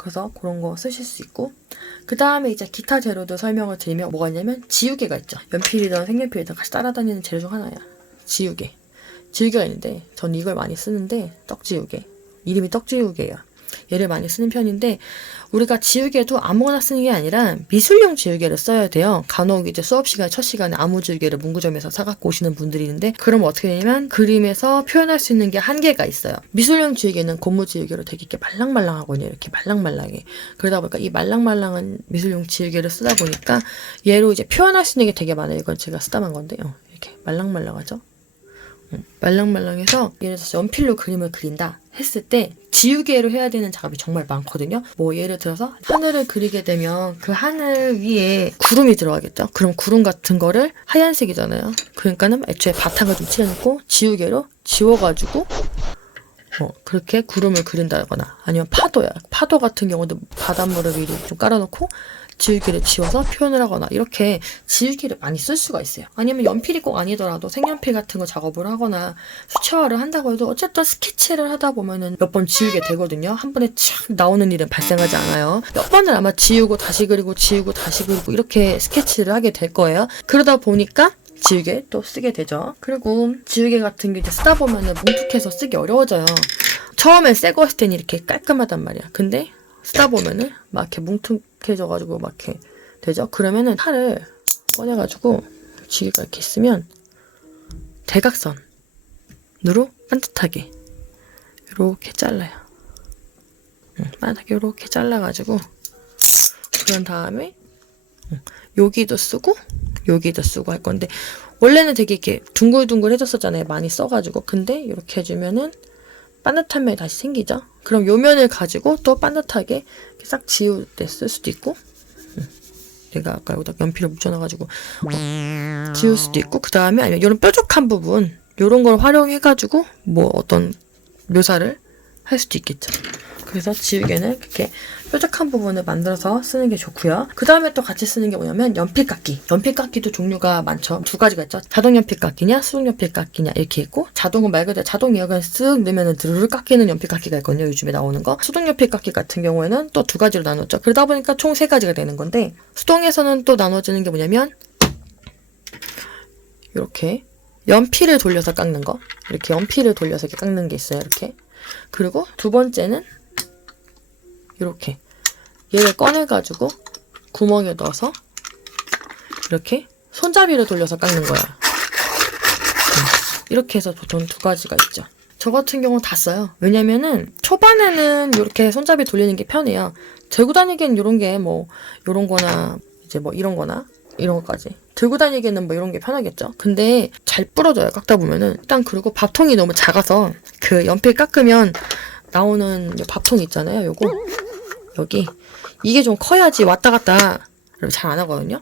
그래서 그런 거 쓰실 수 있고, 그 다음에 이제 기타 재료도 설명을 드리면 뭐가 있냐면 지우개가 있죠. 연필이든 색연필이든 같이 따라다니는 재료 중 하나야. 지우개. 지우개가 있는데 전 이걸 많이 쓰는데, 떡지우개. 이름이 떡지우개예요. 얘를 많이 쓰는 편인데, 우리가 지우개도 아무거나 쓰는 게 아니라 미술용 지우개를 써야 돼요. 간혹 이제 수업 시간에 첫 시간에 아무 지우개를 문구점에서 사갖고 오시는 분들이 있는데, 그럼 어떻게 되냐면 그림에서 표현할 수 있는 게 한계가 있어요. 미술용 지우개는 고무 지우개로 되게 이렇게 말랑말랑하거든요. 이렇게 말랑말랑해. 그러다 보니까 이 말랑말랑한 미술용 지우개를 쓰다 보니까 얘로 이제 표현할 수 있는 게 되게 많아요. 이건 제가 쓰다만 건데요. 이렇게 말랑말랑하죠. 말랑말랑해서 예를 들어서 연필로 그림을 그린다 했을 때 지우개로 해야 되는 작업이 정말 많거든요. 뭐 예를 들어서 하늘을 그리게 되면 그 하늘 위에 구름이 들어가겠죠. 그럼 구름 같은 거를 하얀색이잖아요. 그러니까는 애초에 바탕을 좀 칠해놓고 지우개로 지워가지고 그렇게 구름을 그린다거나, 아니면 파도야. 파도 같은 경우도 바닷물을 미리 좀 깔아놓고 지우개를 지워서 표현을 하거나, 이렇게 지우개를 많이 쓸 수가 있어요. 아니면 연필이 꼭 아니더라도 색연필 같은 거 작업을 하거나 수채화를 한다고 해도 어쨌든 스케치를 하다 보면은 몇 번 지우게 되거든요. 한 번에 촥 나오는 일은 발생하지 않아요. 몇 번을 아마 지우고 다시 그리고 지우고 다시 그리고 이렇게 스케치를 하게 될 거예요. 그러다 보니까 지우개 또 쓰게 되죠. 그리고 지우개 같은 게 이제 쓰다 보면은 뭉툭해서 쓰기 어려워져요. 처음엔 새 거 했을 땐 이렇게 깔끔하단 말이야. 근데 쓰다 보면은 막 이렇게 뭉툭해져가지고 막 이렇게 되죠. 그러면은 칼을 꺼내가지고 지우개가 이렇게 있으면 대각선으로 반듯하게 이렇게 잘라요. 반듯하게 이렇게 잘라가지고, 그런 다음에 여기도 쓰고 여기도 쓰고 할 건데, 원래는 되게 이렇게 둥글둥글 해줬었잖아요. 많이 써가지고. 근데 이렇게 해주면은 반듯한 면이 다시 생기죠. 그럼 요 면을 가지고 또 반듯하게 싹 지울 때 쓸 수도 있고, 내가 아까 여기다 연필을 묻혀놔가지고 지울 수도 있고, 그 다음에 아니면 이런 뾰족한 부분, 요런 걸 활용해가지고 뭐 어떤 묘사를 할 수도 있겠죠. 그래서 지우개는 그렇게 뾰족한 부분을 만들어서 쓰는 게 좋고요. 그 다음에 또 같이 쓰는 게 뭐냐면 연필깎이. 연필깎이도 종류가 많죠. 두 가지가 있죠. 자동 연필깎이냐 수동 연필깎이냐 이렇게 있고, 자동은 말 그대로 자동이요. 그냥 쓱 넣으면 드르르 깎이는 연필깎이가 있거든요. 요즘에 나오는 거. 수동 연필깎이 같은 경우에는 또 두 가지로 나눴죠. 그러다 보니까 총 세 가지가 되는 건데, 수동에서는 또 나눠지는 게 뭐냐면 이렇게 연필을 돌려서 깎는 거. 이렇게 연필을 돌려서 이렇게 깎는 게 있어요. 이렇게. 그리고 두 번째는 이렇게 얘를 꺼내가지고 구멍에 넣어서 이렇게 손잡이를 돌려서 깎는 거야. 이렇게 해서 보통 두 가지가 있죠. 저 같은 경우는 다 써요. 왜냐면은 초반에는 이렇게 손잡이 돌리는 게 편해요. 들고 다니기엔 이런 게 뭐 이런 거나 이제 뭐 이런 거나 이런 것까지 들고 다니기에는 뭐 이런 게 편하겠죠. 근데 잘 부러져요. 깎다 보면은. 일단 그리고 밥통이 너무 작아서 그 연필 깎으면 나오는 밥통 있잖아요. 요거 여기 이게 좀 커야지 왔다 갔다 잘 안 하거든요.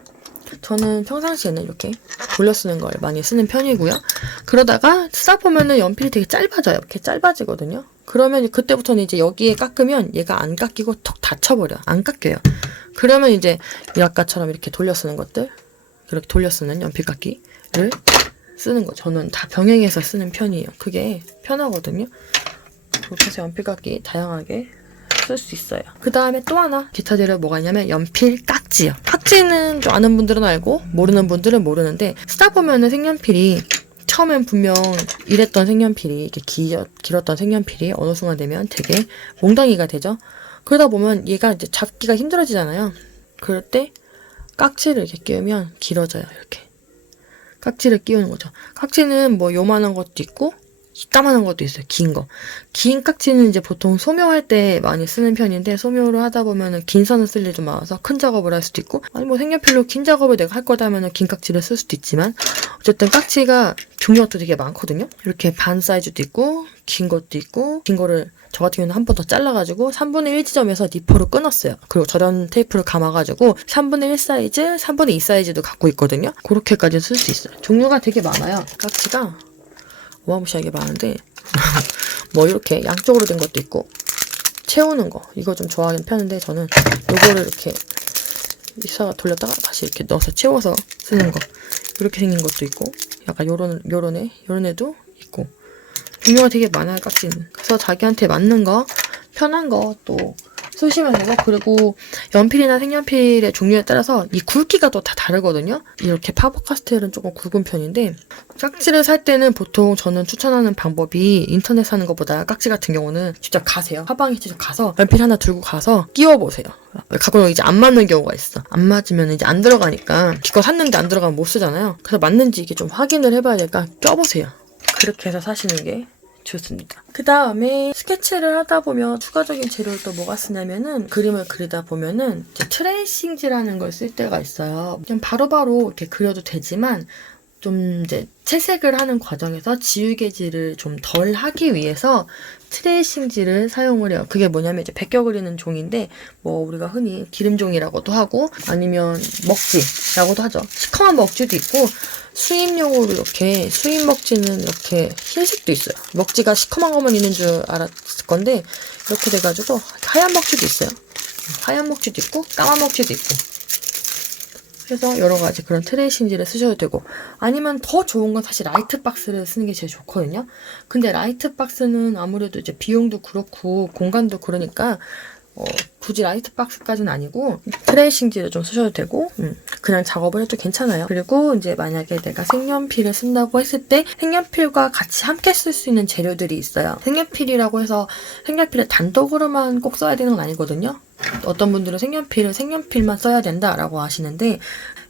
저는 평상시에는 이렇게 돌려 쓰는 걸 많이 쓰는 편이고요. 그러다가 쓰다 보면은 연필이 되게 짧아져요. 이렇게 짧아지거든요. 그러면 그때부터는 이제 여기에 깎으면 얘가 안 깎이고 턱 닫혀버려. 안 깎여요. 그러면 이제 아까처럼 이렇게 돌려 쓰는 것들, 이렇게 돌려 쓰는 연필 깎기를 쓰는 거. 저는 다 병행해서 쓰는 편이에요. 그게 편하거든요. 그렇게 해서 연필 깎기 다양하게 쓸 수 있어요. 그 다음에 또 하나 기타 재료 뭐가 있냐면 연필 깍지요. 깍지는 좀 아는 분들은 알고 모르는 분들은 모르는데, 쓰다 보면은 색연필이 처음엔 분명 이랬던 색연필이 이렇게 길었던 색연필이 어느 순간 되면 되게 몽덩이가 되죠. 그러다 보면 얘가 이제 잡기가 힘들어지잖아요. 그럴 때 깍지를 이렇게 끼우면 길어져요. 이렇게 깍지를 끼우는 거죠. 깍지는 뭐 요만한 것도 있고 이따만한 것도 있어요. 긴 거. 긴 깍지는 이제 보통 소묘할 때 많이 쓰는 편인데, 소묘를 하다 보면은 긴 선을 쓸 일이 좀 많아서 큰 작업을 할 수도 있고, 아니 뭐 색연필로 긴 작업을 내가 할 거다면은 긴 깍지를 쓸 수도 있지만, 어쨌든 깍지가 종류가 또 되게 많거든요. 이렇게 반 사이즈도 있고 긴 것도 있고, 긴 거를 저 같은 경우는 한 번 더 잘라가지고 3분의 1 지점에서 니퍼로 끊었어요. 그리고 절연 테이프를 감아가지고 3분의 1 사이즈, 3분의 2 사이즈도 갖고 있거든요. 그렇게까지 쓸 수 있어요. 종류가 되게 많아요. 깍지가 어마무시하게 많은데 뭐 이렇게 양쪽으로 된 것도 있고, 채우는 거 이거 좀 좋아하는 편인데, 저는 요거를 이렇게 믹서 돌렸다가 다시 이렇게 넣어서 채워서 쓰는 거, 이렇게 생긴 것도 있고, 약간 요런 애도 있고, 종류가 되게 많아요. 깍지는. 그래서 자기한테 맞는 거, 편한 거 또 쓰시면 되고, 그리고 연필이나 색연필의 종류에 따라서 이 굵기가 또 다 다르거든요. 이렇게 파버카스텔은 조금 굵은 편인데, 깍지를 살 때는 보통 저는 추천하는 방법이 인터넷 사는 것보다 깍지 같은 경우는 직접 가세요. 화방에 직접 가서 연필 하나 들고 가서 끼워보세요. 가끔 이제 안 맞는 경우가 있어. 안 맞으면 이제 안 들어가니까, 기껏 샀는데 안 들어가면 못 쓰잖아요. 그래서 맞는지 이게 좀 확인을 해봐야 되니까 껴보세요. 그렇게 해서 사시는 게 좋습니다. 그 다음에 스케치를 하다 보면 추가적인 재료를 또 뭐가 쓰냐면은, 그림을 그리다 보면은 이제 트레이싱지라는 걸 쓸 때가 있어요. 그냥 바로바로 이렇게 그려도 되지만 좀 이제 채색을 하는 과정에서 지우개질을 좀 덜 하기 위해서 트레이싱지를 사용을 해요. 그게 뭐냐면 이제 베껴 그리는 종인데, 뭐 우리가 흔히 기름종이라고도 하고 아니면 먹지라고도 하죠. 시커먼 먹지도 있고, 수입용으로 이렇게 수입 먹지는 이렇게 흰색도 있어요. 먹지가 시커먼 것만 있는 줄 알았을 건데 이렇게 돼가지고 하얀 먹지도 있어요. 하얀 먹지도 있고 까만 먹지도 있고. 그래서 여러 가지 그런 트레이싱지를 쓰셔도 되고, 아니면 더 좋은 건 사실 라이트 박스를 쓰는 게 제일 좋거든요. 근데 라이트 박스는 아무래도 이제 비용도 그렇고 공간도 그러니까 굳이 라이트 박스까지는 아니고 트레이싱지를 좀 쓰셔도 되고, 그냥 작업을 해도 괜찮아요. 그리고 이제 만약에 내가 색연필을 쓴다고 했을 때 색연필과 같이 함께 쓸 수 있는 재료들이 있어요. 색연필이라고 해서 색연필을 단독으로만 꼭 써야 되는 건 아니거든요. 어떤 분들은 색연필만 써야 된다라고 하시는데,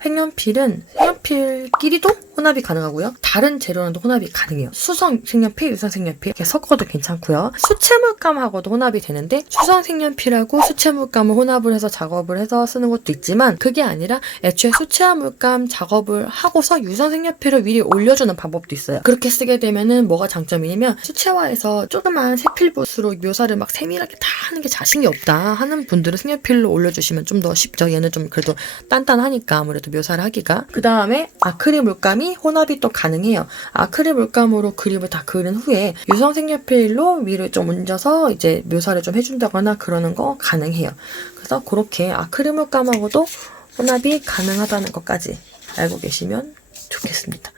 색연필은 색연필끼리도 혼합이 가능하고요. 다른 재료랑도 혼합이 가능해요. 수성 색연필, 유성 색연필 이렇게 섞어도 괜찮고요. 수채물감하고도 혼합이 되는데, 수성 색연필하고 수채물감을 혼합을 해서 작업을 해서 쓰는 것도 있지만, 그게 아니라 애초에 수채화물감 작업을 하고서 유성 색연필을 위에 올려주는 방법도 있어요. 그렇게 쓰게 되면은 뭐가 장점이냐면, 수채화에서 조그만 색필붓으로 묘사를 막 세밀하게 다 하는 게 자신이 없다 하는 분들은 색연필로 올려주시면 좀 더 쉽죠. 얘는 좀 그래도 단단하니까 아무래도 묘사를 하기가. 그 다음에 아크릴 물감이 혼합이 또 가능해요. 아크릴 물감으로 그림을 다 그린 후에 유성 색연필로 위를 좀 얹어서 이제 묘사를 좀 해준다거나 그러는 거 가능해요. 그래서 그렇게 아크릴 물감하고도 혼합이 가능하다는 것까지 알고 계시면 좋겠습니다.